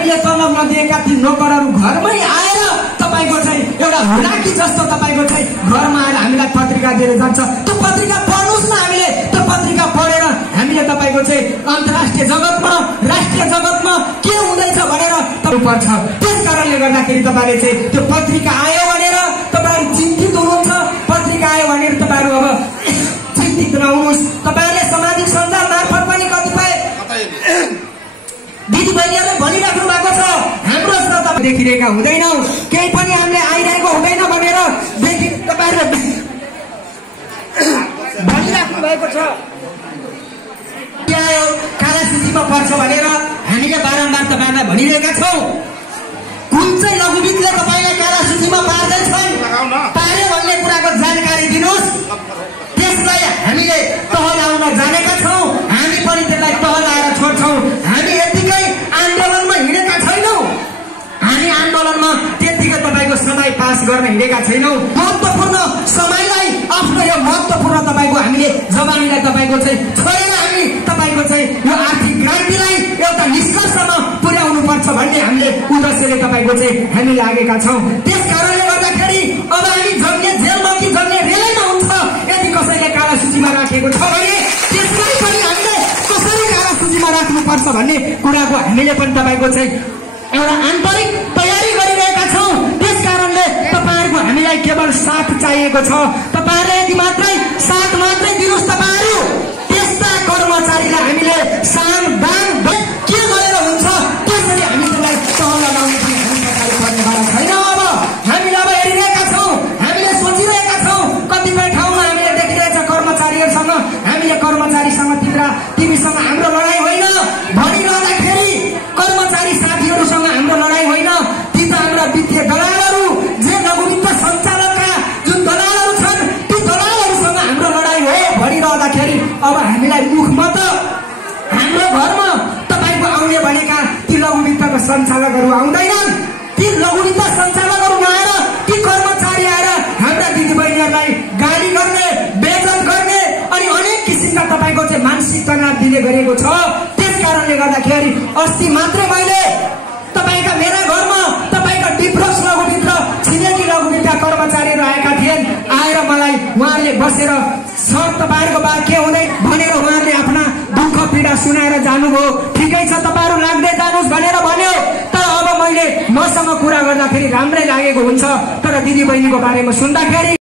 हामीले तलब नदिएका ती नोकरहरू घरमै आएर तपाईको चाहिँ एउटा हुलाकी जस्तो तपाईको चाहिँ घरमा आएर हामीलाई पत्रिका दिएर जान्छ। त्यो पत्रिका पढ्नुस् न, हामीले त्यो पत्रिका पढेर हामीले तपाईको चाहिँ अन्तर्राष्ट्रिय जगतमा राष्ट्रिय जगतमा के हुँदैछ भनेर तपाईँ पर्छ। त्यस कारणले गर्दाखेरि तपाईले चाहिँ त्यो पत्रिका आयो भनेर तपाईहरु चिन्तित हुनुहुन्छ। पत्रिका आयो भनेर तपाईहरु अब चिन्तित नहुनुहोस्। तपाईहरुले सामाजिक सञ्जाल मार्फत पनि कतिपय दिदी बहिनीहरुले भनिराख्नु भएको छ, हाम्रो तपाईँ देखिरहेका हुँदैनौ, केही पनि हामीले आइरहेको हुँदैन भनेर तपाईहरुले भनिराख्नु भएको छ। काला सूचीमा पर्छ भनेर हामीले बारम्बार तपाईहरुलाई भनिरहेका छौं। कुन चाहिँ लघुवित्तले तपाईलाई काला सूचीमा पार्दैछन्, पार्यो भन्ने कुराको जानकारी दिनुहोस्। त्यसलाई हामीले तह लाउन जानेका छौं, हामी पनि त्यसलाई तह लाएर छोड्छौं। हामी यतिकै आन्दोलनमा हिँडेका छैनौं, हामी आन्दोलनमा त्यतिकै तपाईको समय पास गर्न हिँडेका छैनौं। महत्त्वपूर्ण समयलाई आफ्नो यो महत्त्वपूर्ण तपाईको हामीले जवानीलाई तपाईको चाहिँ छोडेर हामी तपाईको चाहिँ यो आर्थिक क्रान्तिलाई एउटा निष्कर्षमा पुर्याउनु पर्छ भन्ने हामीले उद्देश्यले तपाईको चाहिँ हामी लागेका छौं। त्यस कारणले गर्दाखेरि अब हामी जन्ने जेलमा कि जन्ने रेलैमा हुन्छ। यदि कसैले काला सूचीमा राखेको छ भने त्यसलाई पनि हामीले कसरी काला सूचीमा राख्नुपर्छ भन्ने कुराको हामीले पनि तपाईको चाहिँ एउटा आन्तरिक तयारी गरिरहेका छौं। त्यस कारणले तपाईहरुको हामीलाई केवल साथ चाहिएको छ। तपाईहरुले यदि मात्रै साथ मात्रै दिनुस्। तपाईहरु त्यस्ता कर्मचारीलाई हामीले साम दान के गरेर हुन्छ त्यसरी हामी त्यसलाई तह लगाउने हामी पर्ने छैन। अब हामीले अब हेरिरहेका छौं, हामीले सोचिरहेका छौं। कतिपय ठाउँमा हामीले देखिरहेछ कर्मचारीहरुसँग हामीले कर्मचारीसँग तिमीसँग हाम्रो लडाई होइन भनिरहँदाखेरि कर्मचारी साथीहरुसँग हाम्रो लडाई होइन, ती त हाम्रा वित्तीय दलालहरू जे लघुवित्त सञ्चालकका जुन दलालहरू छन् ती दलालहरूसँग हाम्रो लडाई हो भनिरहँदाखेरि अब हामीलाई मुखमा त हाम्रो घरमा तपाईको आउने भनेका ती लघुवित्तका सञ्चालकहरू आउँदैनन्। ती लघुवित्त सञ्चालकहरू नआएर ती कर्मचारी आएर हाम्रा दिदीबहिनीहरूलाई गाली गर्ने, बेइज्जत गर्ने अनि अनेक किसिमका तपाईको चाहिँ मानसिक तनाव दिने गरेको छ। त्यस कारणले गर्दाखेरि अस्ति मात्रै मैले तपाईका मेरा घरमा तपाईका डिफ्रक्स लघुवित्त छिमेकी लघुवित्तका कर्मचारीहरू आएका थिए। आएर मलाई उहाँहरूले बसेर सर तपाईहरुको बात के हुँदै भनेर उहाँहरूले आफ्ना दुःख पीडा सुनाएर जानुभयो। ठिकै छ तपाईहरु लाग्दै जानुस् भनेर भन्यो। तर अब मैले मसँग कुरा गर्दाखेरि राम्रै लागेको हुन्छ, तर दिदी बहिनीको बारेमा सुन्दाखेरि